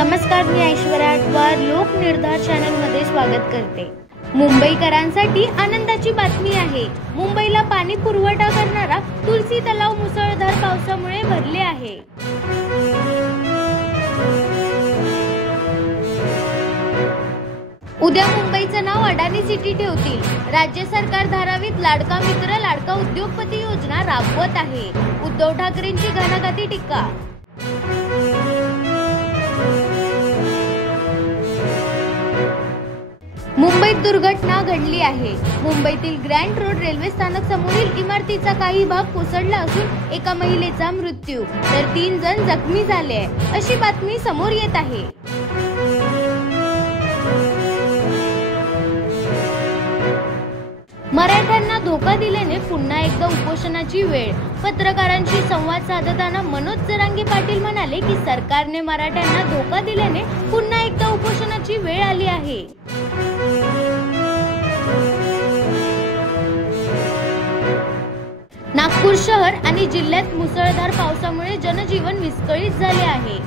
नमस्कार, मी ऐश्वर्या अटवार लोकनिर्धार चॅनलमध्ये स्वागत करते। मुंबईकरांसाठी आनंदाची बातमी आहे। मुंबईला पाणी पुरवठा करणारा तुलसी तलाव मुसळधार पावसामुळे भरले आहे। उद्या मुंबईचं नाव अडाणी सिटी ठेवतील। राज्य सरकार धारावीत लाडका मित्र लाडका उद्योगपती योजना राबवत आहे। उद्धव ठाकरेंची घणाघाती टीका। मुंबईत दुर्घटना घडली आहे। मुंबईतील ग्रँड रोड रेल्वे स्थानक समोरील इमारतीचा काही भाग कोसळला असून एका महिलेचा मृत्यू तर 3 जण जखमी झाले आहे, अशी बातमी समोर येत आहे। मराठ्यांना धोका दिल्याने पुन्हा एकदा उपोषणाची वेळ। पत्रकारांशी संवाद साधताना मनोज जरांगे पाटील म्हणाले की सरकारने मराठ्यांना धोका दिल्याने पुन्हा एकदा उपोषणाची वेळ आली आहे। नागपूर शहर आणि जिल्ह्यात मुसळधार पावसामुळे जनजीवन विस्कळीत झाले आहे।